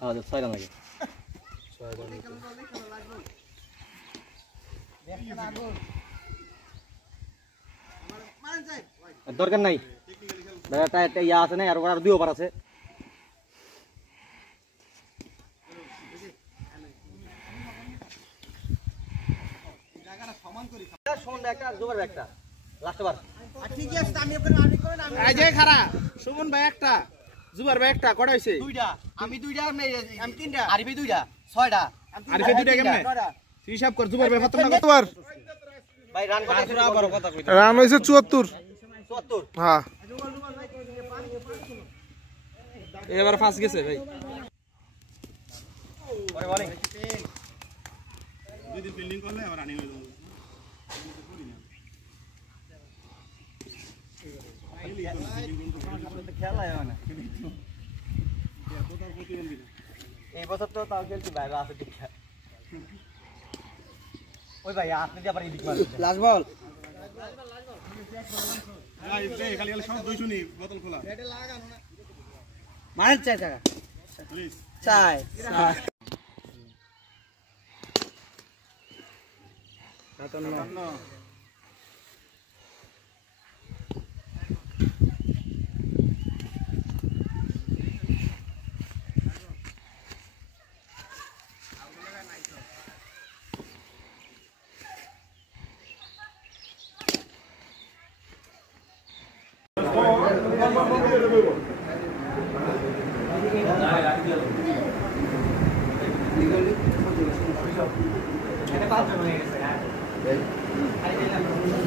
হ্যাঁ 6 রান লাগে দরকার নাই একটা ইয়া আছে না আর ওর 2 ওভার আছে সুমন ভাই একটা জুবার ভাই একটা লাস্ট ওভার ঠিক আছে আমি করেন এই যে খারা সুমন ভাই একটা জুবার ভাই একটা কটা হইছে দুইটা আমি দুইটা আমি তিনটা আরিফে দুইটা ছয়টা আরিফে দুইটা কেমনে তুই হিসাব কর জুবার ভাই খতম না কতবার ভাই রান কত আবার কথা কইতে রান হইছে 74 74 হ্যাঁ এবার ফাঁস গেছে ভাই পরে বলিং দুই দিন ফিল্ডিং করলে আবার রানিং হয়ে যাবে এই বছর তো তাও খেলছি ভাই আছে দীক্ষা ওই ভাই আপনি দিয়ে আবার এদিক মারছেন লাস্ট বল খালি খালি সব 200 নি বোতল খোলা এটা লাগানো না মানে চাই টাকা চাই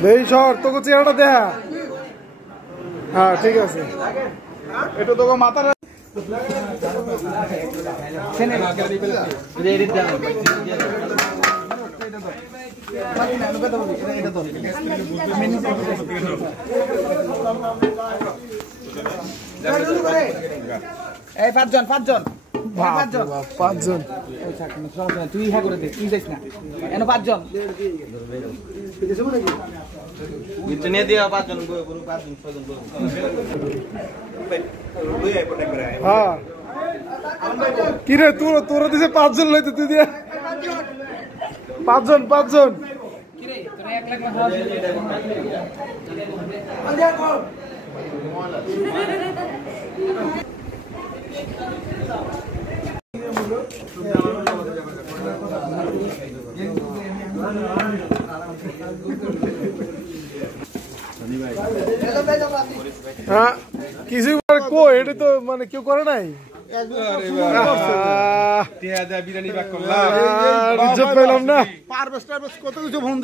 দেই শর্ট তোকে চেহারাটা দেখা হ্যাঁ ঠিক আছে এটা তোকে মাথার এই পাঁচজন তুই হ্যাঁ করে দে তুই যাইস না এন পাঁচজন নিচে নিয়ে দিও পাঁচজন গরু পাঁচজন ছয়জন গরু হ্যাঁ কি রে তোরা দিছে 5 জন লইতে তুই দিয়া 5 জন কি রে তোরা 1 লাখ না হ্যাঁ কিছু কো এটা তো মানে কেউ করে নাই বিরিয়ানি ব্যাক করলাম ইজ্জত পেলাম না পারবেশ কত কিছু ফোন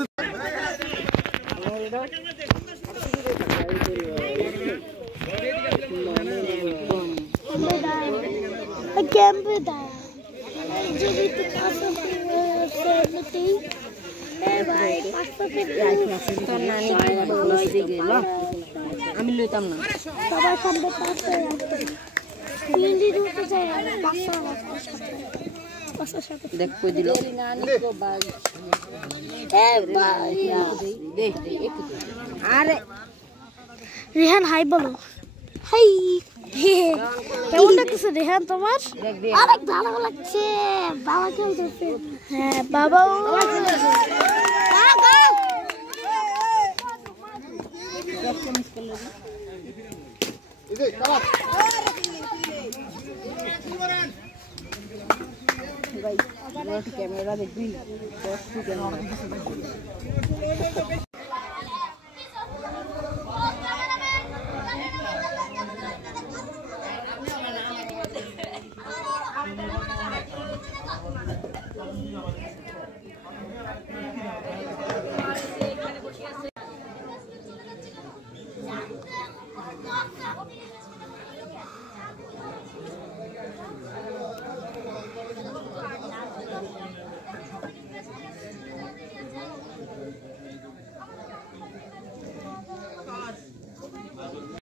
আমি লইতাম না সবার সামনে 500 দেখ কই দিল আরে রেহান হাই বলো হাই কেমন লাগছে রেহান তোমার অনেক ভালো লাগছে বাবা খেলতেছে হ্যাঁ বাবাও ক্যামেরা দেখবি